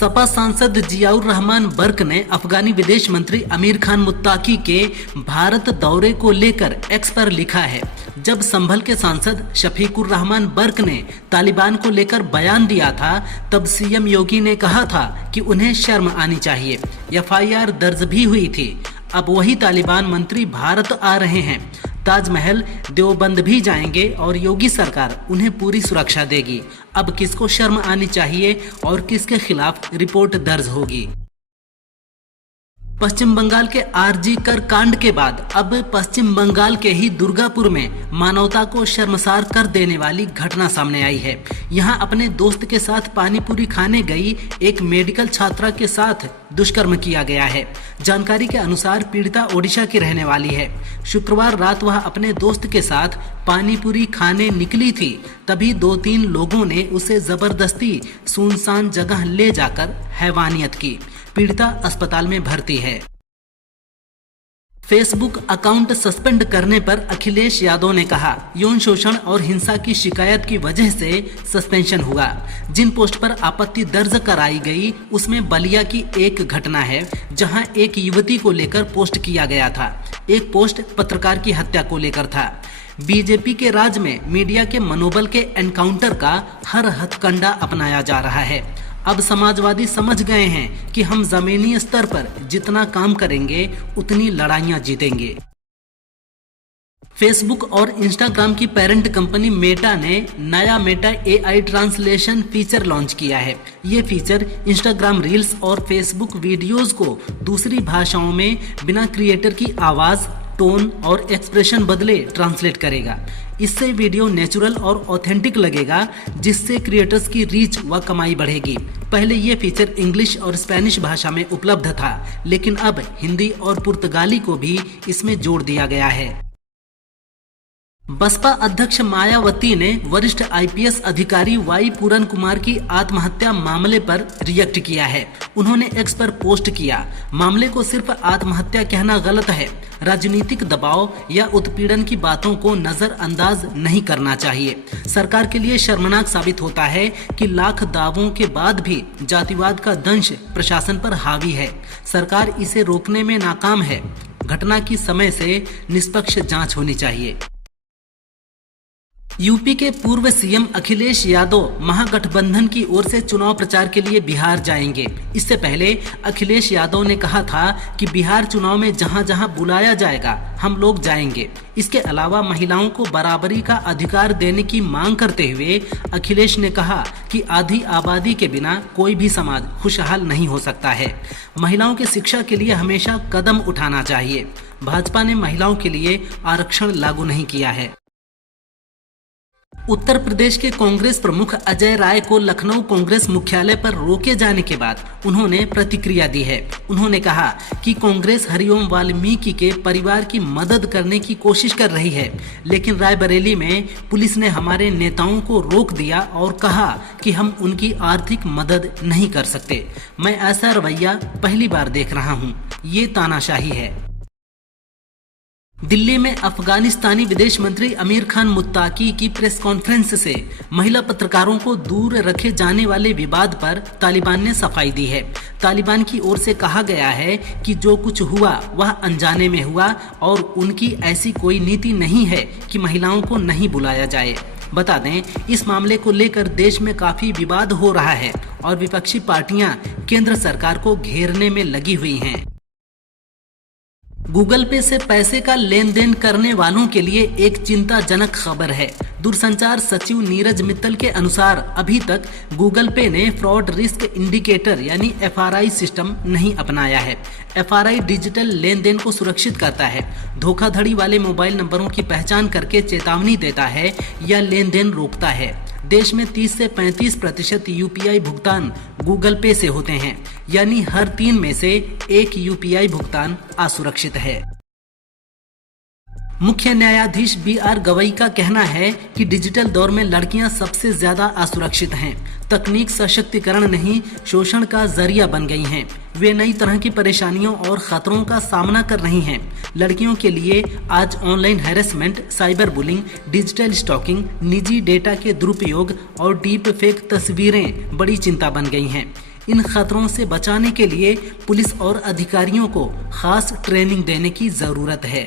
सपा सांसद जियाउर रहमान बर्क ने अफगानी विदेश मंत्री अमीर खान मुत्ताकी के भारत दौरे को लेकर एक्स पर लिखा है। जब संभल के सांसद शफीकुर रहमान बर्क ने तालिबान को लेकर बयान दिया था, तब सीएम योगी ने कहा था कि उन्हें शर्म आनी चाहिए। एफआईआर दर्ज भी हुई थी। अब वही तालिबान मंत्री भारत आ रहे हैं, ताजमहल देवबंद भी जाएंगे और योगी सरकार उन्हें पूरी सुरक्षा देगी। अब किसको शर्म आनी चाहिए और किसके खिलाफ रिपोर्ट दर्ज होगी? पश्चिम बंगाल के आरजी कर कांड के बाद अब पश्चिम बंगाल के ही दुर्गापुर में मानवता को शर्मसार कर देने वाली घटना सामने आई है। यहां अपने दोस्त के साथ पानीपुरी खाने गई एक मेडिकल छात्रा के साथ दुष्कर्म किया गया है। जानकारी के अनुसार पीड़िता ओडिशा की रहने वाली है। शुक्रवार रात वह अपने दोस्त के साथ पानीपुरी खाने निकली थी, तभी 2-3 लोगों ने उसे जबरदस्ती सुनसान जगह ले जाकर हैवानियत की। पीड़िता अस्पताल में भर्ती है। फेसबुक अकाउंट सस्पेंड करने पर अखिलेश यादव ने कहा, यौन शोषण और हिंसा की शिकायत की वजह से सस्पेंशन हुआ। जिन पोस्ट पर आपत्ति दर्ज कराई गई उसमें बलिया की एक घटना है, जहां एक युवती को लेकर पोस्ट किया गया था। एक पोस्ट पत्रकार की हत्या को लेकर था। बीजेपी के राज में मीडिया के मनोबल के एनकाउंटर का हर हथकंडा अपनाया जा रहा है। अब समाजवादी समझ गए हैं कि हम जमीनी स्तर पर जितना काम करेंगे उतनी लड़ाइयां जीतेंगे। फेसबुक और इंस्टाग्राम की पेरेंट कंपनी मेटा ने नया Meta AI translation feature launch किया है। ये फीचर इंस्टाग्राम रील्स और फेसबुक वीडियोस को दूसरी भाषाओं में बिना क्रिएटर की आवाज, टोन और एक्सप्रेशन बदले ट्रांसलेट करेगा। इससे वीडियो नेचुरल और ऑथेंटिक लगेगा, जिससे क्रिएटर्स की रीच व कमाई बढ़ेगी। पहले ये फीचर इंग्लिश और स्पेनिश भाषा में उपलब्ध था, लेकिन अब हिंदी और पुर्तगाली को भी इसमें जोड़ दिया गया है। बसपा अध्यक्ष मायावती ने वरिष्ठ IPS अधिकारी वाई पूरन कुमार की आत्महत्या मामले पर रिएक्ट किया है। उन्होंने एक्स पर पोस्ट किया, मामले को सिर्फ आत्महत्या कहना गलत है। राजनीतिक दबाव या उत्पीड़न की बातों को नजरअंदाज नहीं करना चाहिए। सरकार के लिए शर्मनाक साबित होता है कि लाख दावों के बाद भी जातिवाद का दंश प्रशासन पर हावी है। सरकार इसे रोकने में नाकाम है। घटना की समय से निष्पक्ष जांच होनी चाहिए। यूपी के पूर्व सीएम अखिलेश यादव महागठबंधन की ओर से चुनाव प्रचार के लिए बिहार जाएंगे। इससे पहले अखिलेश यादव ने कहा था कि बिहार चुनाव में जहां जहां बुलाया जाएगा हम लोग जाएंगे। इसके अलावा महिलाओं को बराबरी का अधिकार देने की मांग करते हुए अखिलेश ने कहा कि आधी आबादी के बिना कोई भी समाज खुशहाल नहीं हो सकता है। महिलाओं की शिक्षा के लिए हमेशा कदम उठाना चाहिए। भाजपा ने महिलाओं के लिए आरक्षण लागू नहीं किया है। उत्तर प्रदेश के कांग्रेस प्रमुख अजय राय को लखनऊ कांग्रेस मुख्यालय पर रोके जाने के बाद उन्होंने प्रतिक्रिया दी है। उन्होंने कहा कि कांग्रेस हरिओम वाल्मीकि के परिवार की मदद करने की कोशिश कर रही है, लेकिन रायबरेली में पुलिस ने हमारे नेताओं को रोक दिया और कहा कि हम उनकी आर्थिक मदद नहीं कर सकते। मैं ऐसा रवैया पहली बार देख रहा हूँ। ये तानाशाही है। दिल्ली में अफगानिस्तानी विदेश मंत्री अमीर खान मुत्ताकी की प्रेस कॉन्फ्रेंस से महिला पत्रकारों को दूर रखे जाने वाले विवाद पर तालिबान ने सफाई दी है। तालिबान की ओर से कहा गया है कि जो कुछ हुआ वह अनजाने में हुआ और उनकी ऐसी कोई नीति नहीं है कि महिलाओं को नहीं बुलाया जाए। बता दें, इस मामले को लेकर देश में काफी विवाद हो रहा है और विपक्षी पार्टियां केंद्र सरकार को घेरने में लगी हुई हैं। गूगल पे से पैसे का लेन देन करने वालों के लिए एक चिंताजनक खबर है। दूरसंचार सचिव नीरज मित्तल के अनुसार अभी तक गूगल पे ने फ्रॉड रिस्क इंडिकेटर यानी FRI सिस्टम नहीं अपनाया है। FRI डिजिटल लेन देन को सुरक्षित करता है, धोखाधड़ी वाले मोबाइल नंबरों की पहचान करके चेतावनी देता है या लेन देन रोकता है। देश में 30 से 35% UPI भुगतान गूगल पे से होते हैं, यानी हर 3 में से 1 UPI भुगतान असुरक्षित है। मुख्य न्यायाधीश BR गवई का कहना है कि डिजिटल दौर में लड़कियां सबसे ज्यादा असुरक्षित हैं। तकनीक सशक्तिकरण नहीं, शोषण का जरिया बन गई हैं। वे नई तरह की परेशानियों और खतरों का सामना कर रही हैं। लड़कियों के लिए आज online harassment, cyber bullying, digital stalking, निजी डेटा के दुरुपयोग और डीप फेक तस्वीरें बड़ी चिंता बन गई हैं। इन खतरों से बचाने के लिए पुलिस और अधिकारियों को खास ट्रेनिंग देने की जरूरत है।